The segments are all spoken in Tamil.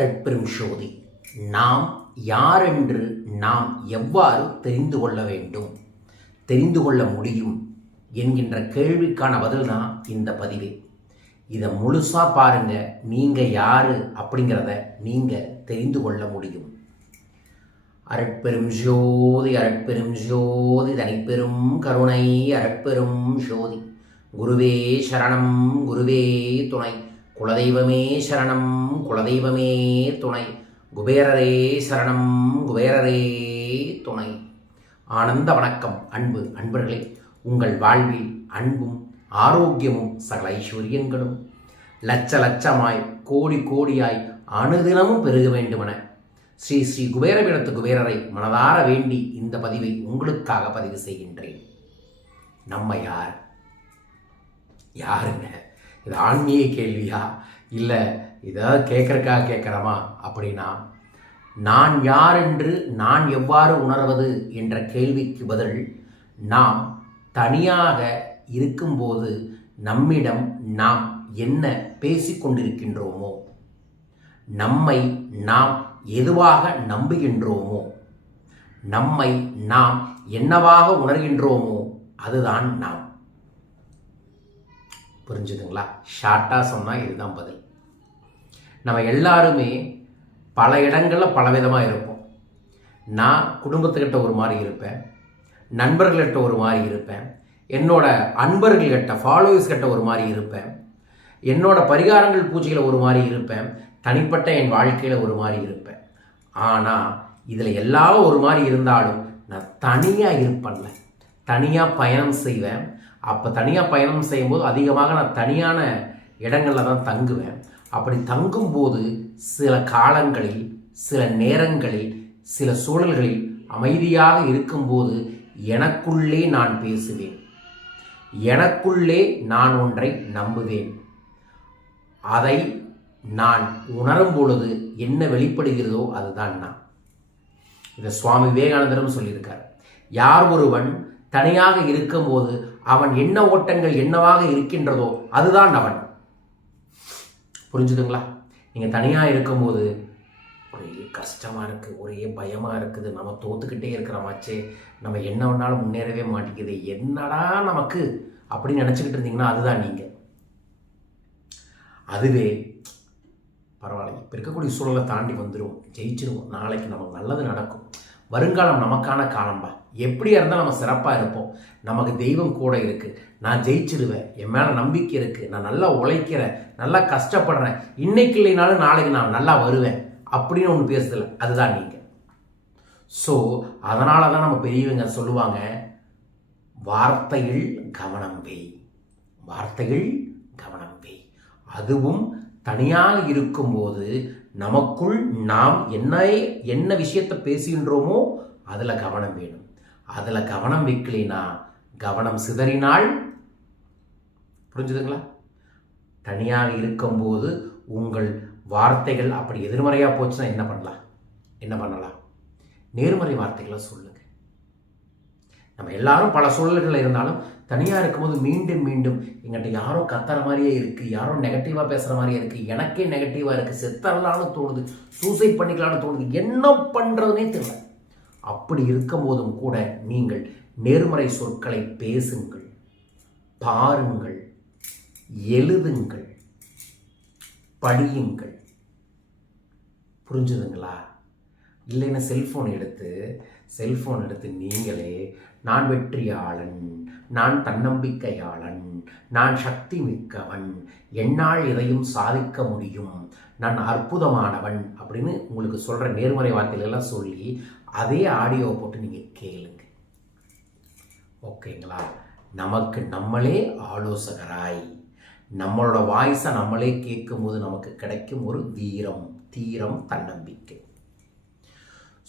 அருட்பெரும் சோதி நாம் யாரென்று நாம் எவ்வாறு தெரிந்து கொள்ள வேண்டும்? தெரிந்து கொள்ள முடியும் என்கின்ற கேள்விக்கான பதில் தான் இந்த பதிவு. இதை முழுசாக பாருங்க நீங்கள் யார் அப்படிங்கிறத நீங்கள் தெரிந்து கொள்ள முடியும். அரட்பெரும் ஜோதி அரட்பெரும் ஜோதி தனிப்பெரும் கருணை அரட்பெரும் ஜோதி. குருவே சரணம் குருவே துணை. குலதெய்வமே சரணம் குலதெய்வமே துணை. குபேரரே சரணம் குபேரரே துணை. ஆனந்த வணக்கம் அன்பு அன்பர்களே. உங்கள் வாழ்வில் அன்பும் ஆரோக்கியமும் சகல ஐஸ்வர்யங்களும். லட்ச லட்சமாய் கோடி கோடியாய் அனுதினமும் பெருக வேண்டுமென ஸ்ரீ ஸ்ரீ குபேரபீடத்து குபேரரை மனதார வேண்டி இந்த பதிவை உங்களுக்காக பதிவு செய்கின்றேன். நம்ம யார் யாருங்க? இது ஆன்மீக கேள்வியா? இல்லை இதை கேட்குறக்காக கேட்குறமா அப்படின்னா நான் யார் என்று நான் எவ்வாறு உணர்வது என்ற கேள்விக்கு பதில் நாம் தனியாக இருக்கும்போது நம்மிடம் நாம் என்ன பேசிக்கொண்டிருக்கின்றோமோ நம்மை நாம் எதுவாக நம்புகின்றோமோ நம்மை நாம் என்னவாக உணர்கின்றோமோ அதுதான் நாம். புரிஞ்சுதுங்களா? ஷார்ட்டாக சொன்னால் இதுதான் பதில். நம்ம எல்லாருமே பல இடங்களில் பலவிதமாக இருப்போம். நான் குடும்பத்துக்கிட்ட ஒரு மாதிரி இருப்பேன். நண்பர்கள்கிட்ட ஒரு மாதிரி இருப்பேன். என்னோட அன்பர்கள்கிட்ட ஃபாலோவர்ஸ் கிட்ட ஒரு மாதிரி இருப்பேன். என்னோட பரிகாரங்கள் பூஜையில் ஒரு மாதிரி இருப்பேன். தனிப்பட்ட என் வாழ்க்கையில் ஒரு மாதிரி இருப்பேன். ஆனால் இதில் எல்லாம் ஒரு மாதிரி இருந்தாலும் நான் தனியாக இருப்பேன்ல. தனியாக பயணம் செய்வேன். அப்போ தனியாக பயணம் செய்யும்போது அதிகமாக நான் தனியான இடங்களில் தான் தங்குவேன். அப்படி தங்கும்போது சில காலங்களில் சில நேரங்களில் சில சூழல்களில் அமைதியாக இருக்கும்போது எனக்குள்ளே நான் பேசுவேன். எனக்குள்ளே நான் ஒன்றை நம்புவேன். அதை நான் உணரும் பொழுது என்ன வெளிப்படுகிறதோ அதுதான் நான். இதை சுவாமி விவேகானந்தரும் சொல்லியிருக்கார். யார் ஒருவன் தனியாக இருக்கும்போது அவன் என்ன ஓட்டங்கள் என்னவாக இருக்கின்றதோ அதுதான் அவன். புரிஞ்சுதுங்களா? நீங்கள் தனியாக இருக்கும்போது ஒரே கஷ்டமாக இருக்குது ஒரே பயமாக இருக்குது நம்ம தோத்துக்கிட்டே இருக்கிறோமாச்சே நம்ம என்ன வேணாலும் முன்னேறவே மாட்டேங்குது என்னடா நமக்கு அப்படின்னு நினச்சிக்கிட்டு இருந்தீங்கன்னா அதுதான் நீங்கள் அதுவே பரவாயில்ல. இப்போ இருக்கக்கூடிய சூழலை தாண்டி வந்துடும் ஜெயிச்சிருவோம். நாளைக்கு நமக்கு நல்லது நடக்கும். வருங்காலம் நமக்கான காலம்பா. எப்படியா இருந்தால் நம்ம சிறப்பாக இருப்போம். நமக்கு தெய்வம் கூட இருக்குது நான் ஜெயிச்சிடுவேன் என் மேலே நம்பிக்கை இருக்குது நான் நல்லா உழைக்கிறேன். நல்லா கஷ்டப்படுறேன். இன்னைக்கு இல்லைனாலும் நாளைக்கு நான் நல்லா வருவேன். அப்படின்னு ஒன்று பேசுதில்ல. அதுதான் நீங்கள் ஸோ அதனால தான் நம்ம பெரியவங்க சொல்லுவாங்க வார்த்தைகள் கவனம் வை. வார்த்தைகள் கவனம் வை. அதுவும் தனியாக இருக்கும்போது நமக்குள் நாம் என்ன என்ன விஷயத்தை பேசுகின்றோமோ அதில் கவனம் வேணும். அதில் கவனம் வைக்கலைனா கவனம் சிதறினால் புரிஞ்சுதுங்களா? தனியாக இருக்கும்போது உங்கள் வார்த்தைகள் அப்படி எதிர்மறையாக போச்சுன்னா என்ன பண்ணலாம்? என்ன பண்ணலாம்? நேர்மறை வார்த்தைகளை சொல்லுங்கள் நம்ம எல்லாரும் பல சூழல்களில் இருந்தாலும் தனியாக இருக்கும்போது மீண்டும் மீண்டும் எங்கிட்ட யாரோ கத்துற மாதிரியே இருக்குது யாரோ நெகட்டிவாக பேசுகிற மாதிரியே இருக்குது எனக்கே நெகட்டிவாக இருக்குது செத்தரலான்னு தோணுது சூசைட் பண்ணிக்கலாம்னு தோணுது என்ன பண்ணுறதுனே தெரியல. அப்படி இருக்கும்போதும் கூட நீங்கள் நேர்மறை சொற்களை பேசுங்கள் பாருங்கள் எழுதுங்கள் படியுங்கள். புரிஞ்சுதுங்களா? இல்லைன்னா செல்ஃபோன் எடுத்து செல்ஃபோன் எடுத்து நீங்களே நான் வெற்றியாளன் நான் தன்னம்பிக்கையாளன் நான் சக்தி மிக்கவன் என்னால் எதையும் சாதிக்க முடியும் நான் அற்புதமானவன் அப்படின்னு உங்களுக்கு சொல்கிற நேர்மறை வார்த்தைகளெல்லாம் சொல்லி அதே ஆடியோவை போட்டு நீங்கள் கேளுங்க. ஓகேங்களா? நமக்கு நம்மளே ஆலோசகராய் நம்மளோட வாய்ஸை நம்மளே கேட்கும்போது நமக்கு கிடைக்கும் ஒரு வீரம் தீரம் தன்னம்பிக்கை.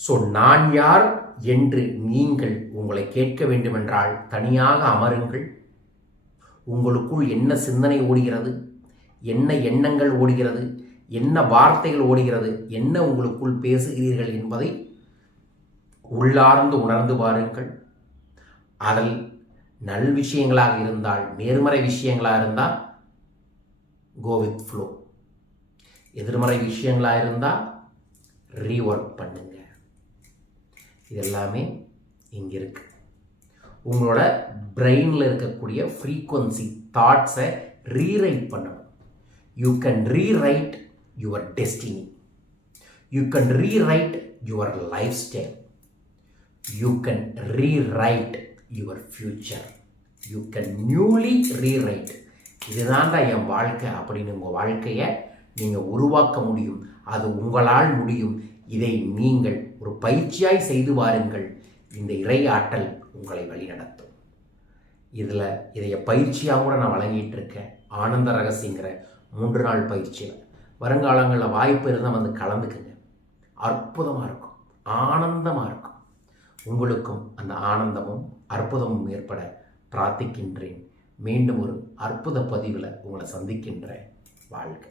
ஸோ நான் யார் என்று நீங்கள் உங்களை கேட்க வேண்டுமென்றால் தனியாக அமருங்கள். உங்களுக்குள் என்ன சிந்தனை ஓடுகிறது? என்ன எண்ணங்கள் ஓடுகிறது? என்ன வார்த்தைகள் ஓடுகிறது? என்ன உங்களுக்குள் பேசுகிறீர்கள் என்பதை உள்ளார்ந்து உணர்ந்து பாருங்கள் அதில் நல் விஷயங்களாக இருந்தால் நேர்மறை விஷயங்களாக இருந்தால் கோ வித் ஃப்ளோ எதிர்மறை விஷயங்களாக இருந்தால் ரீஒர்க் பண்ணுங்கள் இதெல்லாமே இங்கே இருக்கு உங்களோட பிரெயினில் இருக்கக்கூடிய ஃப்ரீக்குவன்சி தாட்ஸை ரீரைட் பண்ணணும். You can rewrite your destiny you can rewrite your lifestyle you can rewrite your future you can newly rewrite இதுதான்டா என் வாழ்க்கை அப்படின்னு உங்கள் வாழ்க்கையை நீங்கள் உருவாக்க முடியும். அது உங்களால் முடியும். இதை நீங்கள் ஒரு பயிற்சியாய் செய்து வாருங்கள். இந்த இறை ஆற்றல் உங்களை வழிநடத்தும். இதில் இதைய பயிற்சியாக கூட நான் வழங்கிட்டு இருக்கேன் ஆனந்த ரகசியங்கிற மூன்று நாள் பயிற்சியில். வருங்காலங்களில் வாய்ப்பு இருந்தால் வந்து கலந்துக்குங்க. அற்புதமாக இருக்கும். ஆனந்தமாக இருக்கும். உங்களுக்கும் அந்த ஆனந்தமும் அற்புதமும் ஏற்பட பிரார்த்திக்கின்றேன். மீண்டும் ஒரு அற்புத பதிவில் உங்களை சந்திக்கின்ற வாழ்க்கை